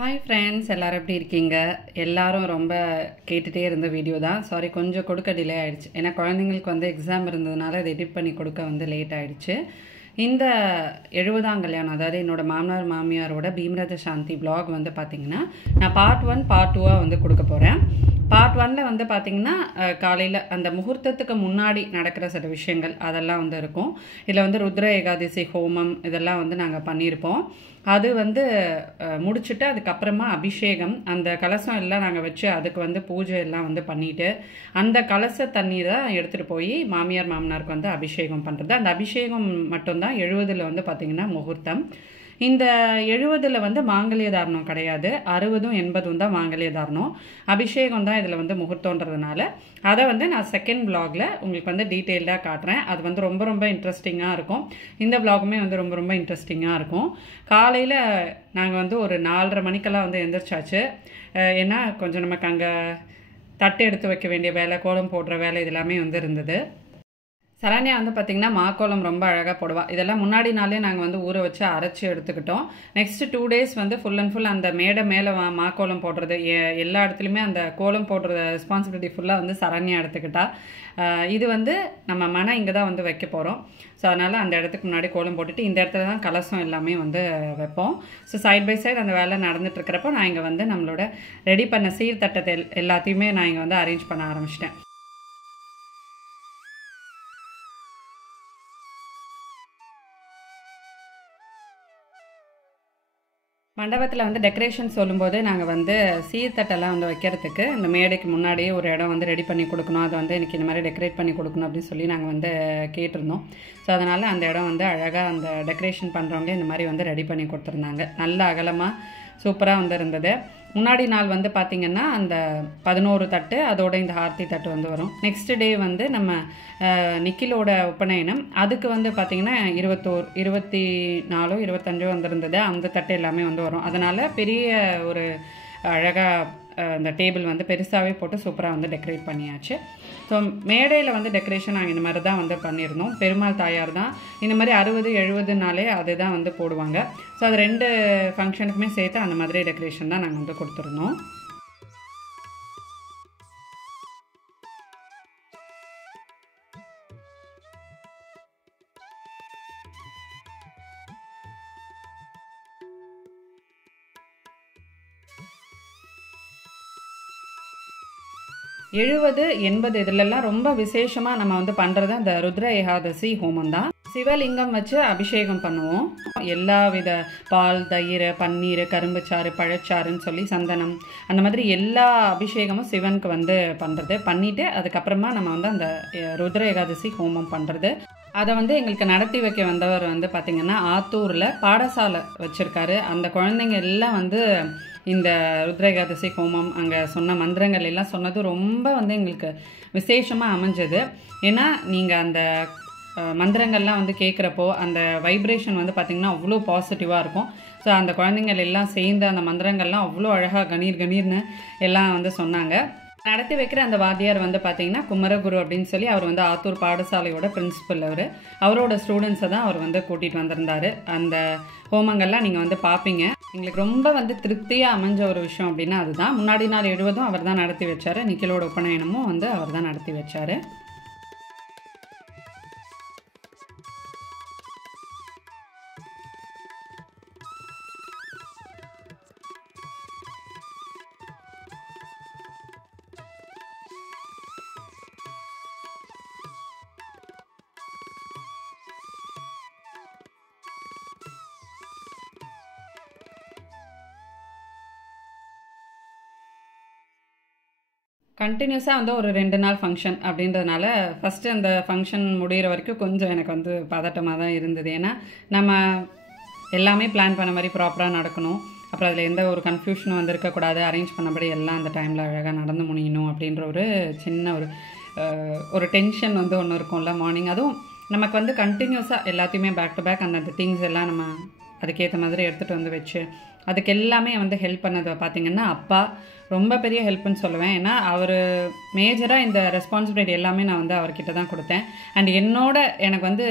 Hi friends, எல்லோரும் எப்படி இருக்கீங்க? எல்லாரும் ரொம்ப கேட்டுகிட்டே இருந்த வீடியோ தான். சாரி, கொஞ்சம் கொடுக்க டிலே ஆகிடுச்சு. ஏன்னா குழந்தைங்களுக்கு வந்து எக்ஸாம் இருந்ததுனால அதை எடிட் பண்ணி கொடுக்க வந்து லேட் ஆகிடுச்சு. இந்த 70ஆம் கல்யாணம், அதாவது என்னோடய மாமனார் மாமியாரோட பீம்ரத சாந்தி வ்ளாக் வந்து பார்த்திங்கன்னா நான் பார்ட் 1 பார்ட் 2 வந்து கொடுக்க போகிறேன். பார்ட் 1 வந்து பார்த்திங்கன்னா காலையில் அந்த முகூர்த்தத்துக்கு முன்னாடி நடக்கிற சில விஷயங்கள் அதெல்லாம் வந்து இருக்கும். இதில் வந்து ருத்ர ஏகாதசி ஹோமம் இதெல்லாம் வந்து நாங்கள் பண்ணியிருப்போம். அது வந்து முடிச்சுட்டு அதுக்கப்புறமா அபிஷேகம், அந்த கலசம் எல்லாம் நாங்கள் வச்சு அதுக்கு வந்து பூஜை எல்லாம் வந்து பண்ணிவிட்டு அந்த கலச தண்ணீரை எடுத்துகிட்டு போய் மாமியார் மாமனாருக்கு வந்து அபிஷேகம் பண்ணுறது. அந்த அபிஷேகம் மட்டும்தான் 70 வந்து பார்த்திங்கன்னா முகூர்த்தம். இந்த 70 வந்து மாங்கல்ய தாரணம் கிடையாது, 60 80 தான் மாங்கல்ய தாரணம். அபிஷேகம் தான் இதில் வந்து முகூர்த்தன்றதுனால அதை வந்து நான் செகண்ட் விளாகில் உங்களுக்கு வந்து டீட்டெயில்டாக காட்டுறேன். அது வந்து ரொம்ப ரொம்ப இன்ட்ரெஸ்டிங்காக இருக்கும். இந்த விளாகுமே வந்து ரொம்ப ரொம்ப இன்ட்ரெஸ்டிங்காக இருக்கும். காலையில் நாங்கள் வந்து ஒரு 4:30 மணிக்கெல்லாம் வந்து எந்திரிச்சாச்சு. ஏன்னா கொஞ்சம் நமக்கு அங்கே தட்டு எடுத்து வைக்க வேண்டிய வேலை, கோலம் போடுற வேலை இதெல்லாமே வந்து இருந்தது. சரண்யா வந்து பார்த்திங்கன்னா மாக்கோலம் ரொம்ப அழகாக போடுவாள். இதெல்லாம் முன்னாடி நாளே நாங்கள் வந்து ஊற வச்சு அரைச்சி எடுத்துக்கிட்டோம். நெக்ஸ்ட் 2 days வந்து ஃபுல் அண்ட் ஃபுல் அந்த மேடை மேலே மாக்கோலம் போடுறது, எல்லா இடத்துலையுமே அந்த கோலம் போடுற ரெஸ்பான்சிபிலிட்டி ஃபுல்லாக வந்து சரண்யா எடுத்துக்கிட்டா. இது வந்து நம்ம இங்கே தான் வந்து வைக்க போகிறோம். ஸோ அதனால் அந்த இடத்துக்கு முன்னாடி கோலம் போட்டுட்டு இந்த இடத்துல தான் கலசம் எல்லாமே வந்து வைப்போம். ஸோ சைட் பை சைடு அந்த வேலை நடந்துட்டுருக்கிறப்போ நான் இங்கே வந்து நம்மளோட ரெடி பண்ண சீர்தட்டத்தை எல்லாத்தையுமே நான் இங்கே வந்து அரேஞ்ச் பண்ண ஆரம்பிச்சிட்டேன். மண்டபத்தில் வந்து டெக்கரேஷன் சொல்லும்போது நாங்கள் வந்து சீர்தட்டெல்லாம் வந்து வைக்கிறதுக்கு இந்த மேடைக்கு முன்னாடியே ஒரு இடம் வந்து ரெடி பண்ணி கொடுக்கணும், அதை வந்து எனக்கு இந்த மாதிரி டெக்கரேட் பண்ணி கொடுக்கணும் அப்படின்னு சொல்லி நாங்கள் வந்து கேட்டிருந்தோம். ஸோ அதனால் அந்த இடம் வந்து அழகாக அந்த டெக்கரேஷன் பண்ணுறவங்க இந்த மாதிரி வந்து ரெடி பண்ணி கொடுத்துருந்தாங்க. நல்ல அகலமாக சூப்பராக வந்து இருந்தது. முன்னாடி நாள் வந்து பார்த்திங்கன்னா அந்த 11 தட்டு அதோட இந்த ஆர்த்தி தட்டு வந்து வரும். நெக்ஸ்ட் டே வந்து நம்ம நிக்கிலோட உபநயனம், அதுக்கு வந்து பார்த்திங்கன்னா 24 25 வந்திருந்தது. அந்த தட்டு எல்லாமே வந்து வரும். அதனால் பெரிய ஒரு அழகாக அந்த டேபிள் வந்து பெருசாகவே போட்டு சூப்பராக வந்து டெக்கரேட் பண்ணியாச்சு. ஸோ மேடையில் வந்து டெக்கரேஷன் நாங்கள் இந்த மாதிரி தான் வந்து பண்ணியிருந்தோம். பெருமாள் தாயார் தான் இந்த மாதிரி 60 70 அதுதான் வந்து போடுவாங்க. ஸோ அது 2 ஃபங்க்ஷனுக்குமே சேர்த்து அந்த மாதிரி டெக்கரேஷன் தான் நாங்கள் வந்து கொடுத்துருந்தோம். எழுபது 80 இதிலெல்லாம் ரொம்ப விசேஷமாக நம்ம வந்து பண்ணுறது அந்த ருத்ர ஏகாதசி ஹோமம் தான். சிவலிங்கம் வச்சு அபிஷேகம் பண்ணுவோம். எல்லா வித பால், தயிர், பன்னீர், கரும்புச்சாறு, பழச்சாறுன்னு சொல்லி சந்தனம், அந்த மாதிரி எல்லா அபிஷேகமும் சிவனுக்கு வந்து பண்ணுறது. பண்ணிவிட்டு அதுக்கப்புறமா நம்ம வந்து அந்த ருத்ர ஏகாதசி ஹோமம் பண்ணுறது. அதை வந்து எங்களுக்கு நடத்தி வைக்க வந்தவர் வந்து பார்த்திங்கன்னா ஆத்தூரில் பாடசாலை வச்சுருக்காரு. அந்த குழந்தைங்க எல்லாம் வந்து இந்த ருத்ர ஏகாதசி ஹோமம் அங்கே சொன்ன மந்திரங்கள் எல்லாம் சொன்னது ரொம்ப வந்து எங்களுக்கு விசேஷமாக அமைஞ்சது. ஏன்னா நீங்கள் அந்த மந்திரங்கள்லாம் வந்து கேட்குறப்போ அந்த வைப்ரேஷன் வந்து பார்த்திங்கன்னா அவ்வளோ பாசிட்டிவாக இருக்கும். ஸோ அந்த குழந்தைங்கள் எல்லாம் சேர்ந்து அந்த மந்திரங்கள்லாம் அவ்வளோ அழகாக கணீர்னு எல்லாம் வந்து சொன்னாங்க. நடத்தி வைக்கிற அந்த வாத்தியார் வந்து பார்த்திங்கன்னா குமரகுரு அப்படின்னு சொல்லி அவர் வந்து ஆத்தூர் பாடசாலையோட பிரின்சிபல். அவரோட ஸ்டூடெண்ட்ஸை தான் அவர் வந்து கூட்டிகிட்டு வந்திருந்தார். அந்த ஹோமங்கள்லாம் நீங்கள் வந்து பார்ப்பீங்க. எங்களுக்கு ரொம்ப வந்து திருப்தியாக அமைஞ்ச ஒரு விஷயம் அப்படின்னா அதுதான். முன்னாடி நாள் 70 அவர் தான் நடத்தி வச்சார். நிக்கிலோட உபநயனமும் வந்து அவர் தான் நடத்தி வச்சார். கண்டினியூஸாக வந்து ஒரு 2 நாள் ஃபங்க்ஷன் அப்படின்றதுனால ஃபஸ்ட்டு அந்த ஃபங்க்ஷன் முடிகிற வரைக்கும் கொஞ்சம் எனக்கு வந்து பதட்டமாக தான் இருந்தது. ஏன்னா நம்ம எல்லாமே பிளான் பண்ண மாதிரி ப்ராப்பராக நடக்கணும். அப்புறம் அதில் எந்த ஒரு கன்ஃபியூஷனும் வந்து இருக்கக்கூடாது. அரேஞ்ச் பண்ணபடி எல்லாம் அந்த டைமில் அழகாக நடந்து முடியணும் அப்படின்ற ஒரு சின்ன ஒரு டென்ஷன் வந்து ஒன்று இருக்கும்ல மார்னிங். அதுவும் நமக்கு வந்து கண்டினியூஸாக எல்லாத்தையுமே பேக் டு பேக் அந்த திங்ஸ் எல்லாம் நம்ம அதுக்கேற்ற மாதிரி எடுத்துகிட்டு வந்து வச்சு அதுக்கு எல்லாமே வந்து ஹெல்ப் பண்ணது பார்த்திங்கன்னா அப்பா ரொம்ப பெரிய ஹெல்ப்னு சொல்லுவேன். ஏன்னா அவர் மேஜராக இந்த ரெஸ்பான்சிபிலிட்டி எல்லாமே நான் வந்து அவர்கிட்ட தான் கொடுத்தேன். அண்ட் எனக்கு வந்து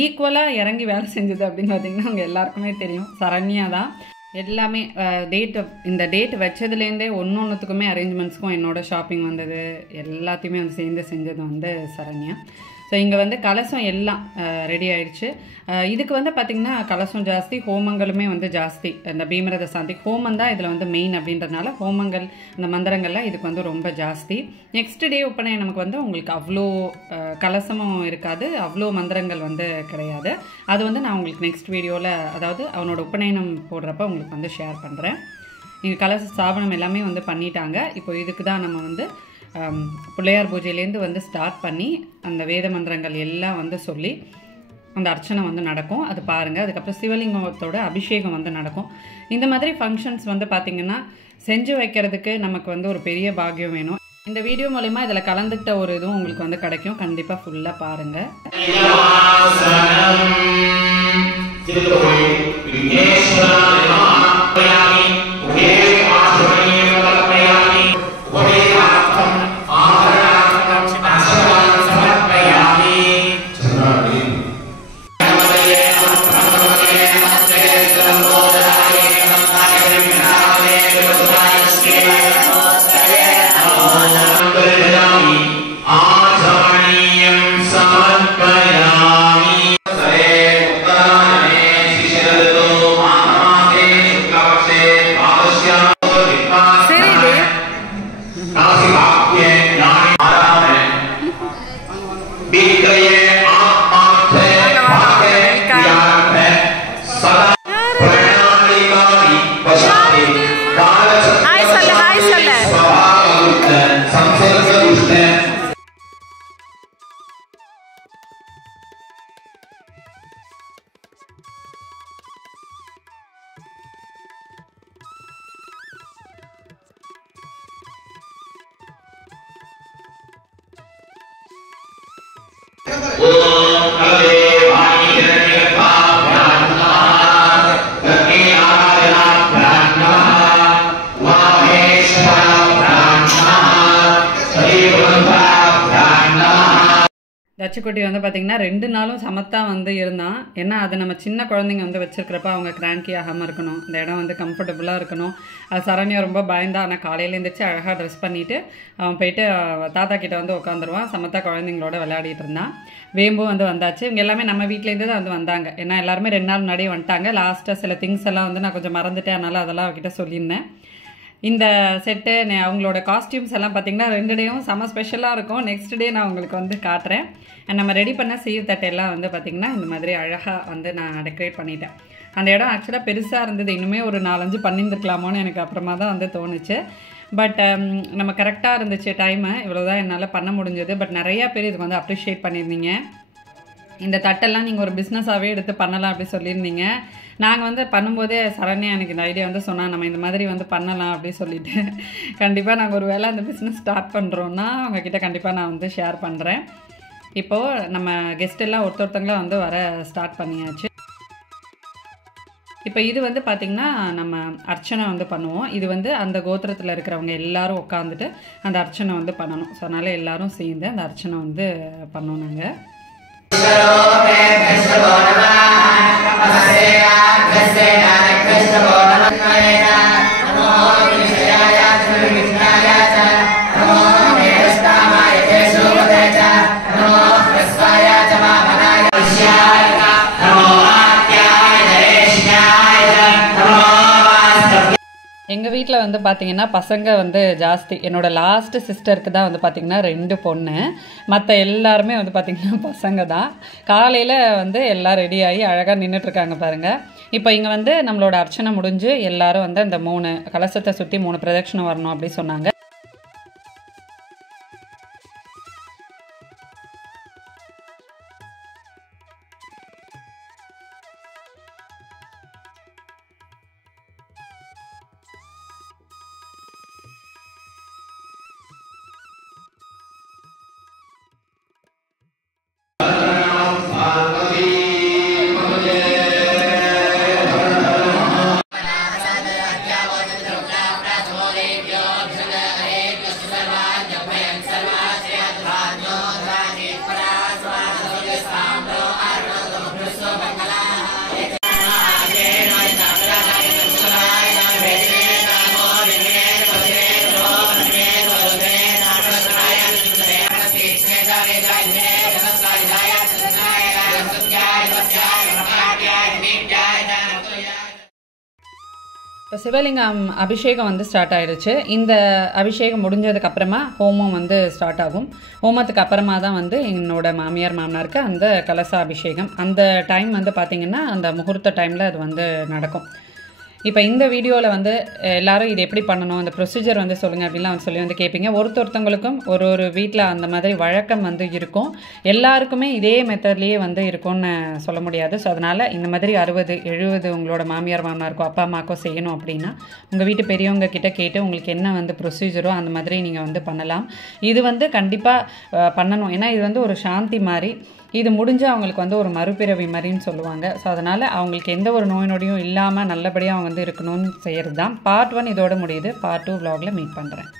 ஈக்குவலாக இறங்கி வேலை செஞ்சது அப்படின்னு பார்த்திங்கன்னா அவங்க எல்லாருக்குமே தெரியும், சரண்யா தான். எல்லாமே இந்த டேட் வச்சதுலேருந்தே ஒன்றுத்துக்குமே அரேஞ்ச்மெண்ட்ஸ்க்கும் என்னோட ஷாப்பிங் வந்தது, எல்லாத்தையுமே வந்து சேர்ந்து செஞ்சது வந்து சரண்யா. ஸோ இங்கே வந்து கலசம் எல்லாம் ரெடி ஆயிடுச்சு. இதுக்கு வந்து பார்த்திங்கன்னா கலசம் ஜாஸ்தி, ஹோமங்களுமே வந்து ஜாஸ்தி. இந்த பீமரத சாந்தி ஹோமம் தான் இதில் வந்து மெயின் அப்படின்றதுனால ஹோமங்கள் அந்த மந்திரங்கள்லாம் இதுக்கு வந்து ரொம்ப ஜாஸ்தி. நெக்ஸ்ட் டே ஒப்பனை நமக்கு வந்து உங்களுக்கு அவ்வளோ கலசமும் இருக்காது, அவ்வளோ மந்திரங்கள் வந்து கிடையாது. அது வந்து நான் உங்களுக்கு நெக்ஸ்ட் வீடியோவில், அதாவது அவனோட உபநயனம் போடுறப்ப உங்களுக்கு வந்து ஷேர் பண்ணுறேன். இங்கே கலச ஸ்தாபனம் எல்லாமே வந்து பண்ணிட்டாங்க. இப்போ இதுக்கு தான் நம்ம வந்து பிள்ளையார் பூஜையிலேருந்து வந்து ஸ்டார்ட் பண்ணி அந்த வேத மந்திரங்கள் எல்லாம் வந்து சொல்லி அந்த அர்ச்சனை வந்து நடக்கும். அது பாருங்கள். அதுக்கப்புறம் சிவலிங்கத்தோட அபிஷேகம் வந்து நடக்கும். இந்த மாதிரி ஃபங்க்ஷன்ஸ் வந்து பார்த்திங்கன்னா செஞ்சு வைக்கிறதுக்கு நமக்கு வந்து ஒரு பெரிய பாக்கியம் வேணும். இந்த வீடியோ மூலமா இதில் கலந்துக்கிட்ட ஒரு இதுவும் உங்களுக்கு வந்து கிடைக்கும். கண்டிப்பாக ஃபுல்லாக பாருங்கள். தச்சுக்குட்டி வந்து பார்த்திங்கன்னா 2 நாளும் சமத்தா வந்து இருந்தான். ஏன்னா அது நம்ம சின்ன குழந்தைங்க வந்து வச்சுருக்கிறப்ப அவங்க கிராங்கி ஆகாமல் இருக்கணும், இந்த இடம் வந்து கம்ஃபர்டபுளாக இருக்கணும். அது சரண்யா ரொம்ப பயந்தா. ஆனால் காலையில் எழுந்திரிச்சு அழகாக ட்ரெஸ் பண்ணிவிட்டு அவன் போயிட்டு தாத்தா கிட்டே வந்து உட்காந்துருவான். சமத்தா குழந்தைங்களோட விளையாடிட்டு இருந்தான். வேம்பும் வந்து வந்தாச்சு. இவங்க எல்லாமே நம்ம வீட்டிலேருந்து தான் வந்து வந்தாங்க. ஏன்னா எல்லாருமே 2 நாள் முன்னாடியே வந்துட்டாங்க. லாஸ்ட்டாக சில திங்ஸ் எல்லாம் வந்து நான் கொஞ்சம் மறந்துட்டேன், அதனால் அதெல்லாம் அவகிட்ட சொல்லியிருந்தேன். இந்த செட்டு அவங்களோட காஸ்டியூம்ஸ் எல்லாம் பார்த்திங்கன்னா 2 டேயும் செம்ம ஸ்பெஷலாக இருக்கும். நெக்ஸ்ட் டே நான் உங்களுக்கு வந்து காட்டுறேன். நம்ம ரெடி பண்ண சீர்தட்டையெல்லாம் வந்து பார்த்திங்கன்னா இந்த மாதிரி அழகாக வந்து நான் டெக்கரேட் பண்ணிட்டேன். அந்த இடம் ஆக்சுவலாக பெருசாக இருந்தது, இன்னுமே ஒரு 4-5 பண்ணியிருந்துருக்கலாமோன்னு எனக்கு அப்புறமா தான் வந்து தோணுச்சு. பட் நம்ம கரெக்டாக இருந்துச்சு டைமு, இவ்வளோதான் என்னால் பண்ண முடிஞ்சது. பட் நிறையா பேர் இதுக்கு வந்து அப்ரிஷியேட் பண்ணியிருந்தீங்க. இந்த தட்டெல்லாம் நீங்கள் ஒரு பிஸ்னஸாகவே எடுத்து பண்ணலாம் அப்படி சொல்லியிருந்தீங்க. நாங்கள் வந்து பண்ணும்போதே சரண்யா எனக்கு இந்த ஐடியா வந்து சொன்னால் நம்ம இந்த மாதிரி வந்து பண்ணலாம் அப்படி சொல்லிட்டு, கண்டிப்பாக நாங்கள் ஒரு வேளை அந்த பிஸ்னஸ் ஸ்டார்ட் பண்ணுறோன்னா அவங்கக்கிட்ட கண்டிப்பாக நான் வந்து ஷேர் பண்ணுறேன். இப்போது நம்ம கெஸ்ட் எல்லாம் ஒருத்தொருத்தங்களாம் வந்து வர ஸ்டார்ட் பண்ணியாச்சு. இப்போ இது வந்து பார்த்திங்கன்னா நம்ம அர்ச்சனை வந்து பண்ணுவோம். இது வந்து அந்த கோத்திரத்தில் இருக்கிறவங்க எல்லாரும் உட்காந்துட்டு அந்த அர்ச்சனை வந்து பண்ணணும். ஸோ அதனால் எல்லோரும் சேர்ந்து அந்த அர்ச்சனை வந்து பண்ணோம். நாங்கள் எங்கள் வீட்டில் வந்து பார்த்திங்கன்னா பசங்க வந்து ஜாஸ்தி. என்னோடய லாஸ்ட்டு சிஸ்டருக்கு தான் வந்து பார்த்திங்கன்னா 2 பொண்ணு, மற்ற எல்லாருமே வந்து பார்த்திங்கன்னா பசங்க தான். காலையில் வந்து எல்லாம் ரெடியாகி அழகாக நின்றுட்டுருக்காங்க பாருங்கள். இப்போ இங்கே வந்து நம்மளோட அர்ச்சனை முடிஞ்சு எல்லோரும் வந்து அந்த 3 கலசத்தை சுற்றி 3 பிரதட்சணம் வரணும் அப்படி சொன்னாங்க. இப்போ சிவலிங்கம் அபிஷேகம் வந்து ஸ்டார்ட் ஆகிடுச்சு. இந்த அபிஷேகம் முடிஞ்சதுக்கப்புறமா ஹோமம் வந்து ஸ்டார்ட் ஆகும். ஹோமத்துக்கு அப்புறமா தான் வந்து என்னோடய மாமியார் மாமனாருக்கு அந்த கலச அபிஷேகம். அந்த டைம் வந்து பார்த்திங்கன்னா அந்த முகூர்த்த டைமில் அது வந்து நடக்கும். இப்போ இந்த வீடியோவில் வந்து எல்லோரும் இது எப்படி பண்ணணும், அந்த ப்ரொசீஜர் வந்து சொல்லுங்கள் அப்படின்லாம் சொல்லி வந்து கேட்பீங்க. ஒருத்தொருத்தவங்களுக்கும் ஒரு வீட்டில் அந்த மாதிரி வழக்கம் வந்து இருக்கும். எல்லாருக்குமே இதே மெத்தட்லேயே வந்து இருக்கும்னு சொல்ல முடியாது. ஸோ அதனால் இந்த மாதிரி 60-70 உங்களோட மாமியார் மாமனாருக்கோ அப்பா அம்மாக்கோ செய்யணும் அப்படின்னா உங்கள் வீட்டு பெரியவங்க கிட்ட கேட்டு உங்களுக்கு என்ன வந்து ப்ரொசீஜரோ அந்த மாதிரி நீங்கள் வந்து பண்ணலாம். இது வந்து கண்டிப்பாக பண்ணணும். ஏன்னா இது வந்து ஒரு சாந்தி மாதிரி. இது முடிஞ்சு அவங்களுக்கு வந்து ஒரு மறுபிறவி மாதிரின்னு சொல்லுவாங்க. ஸோ அதனால் அவங்களுக்கு எந்த ஒரு நோய் நொடியும் இல்லாமல் நல்லபடியாக அவங்க வந்து இருக்கணும்னு செய்கிறது தான். பார்ட் 1 இதோட முடியுது. பார்ட் 2 vlogல மீட் பண்ணுறேன்.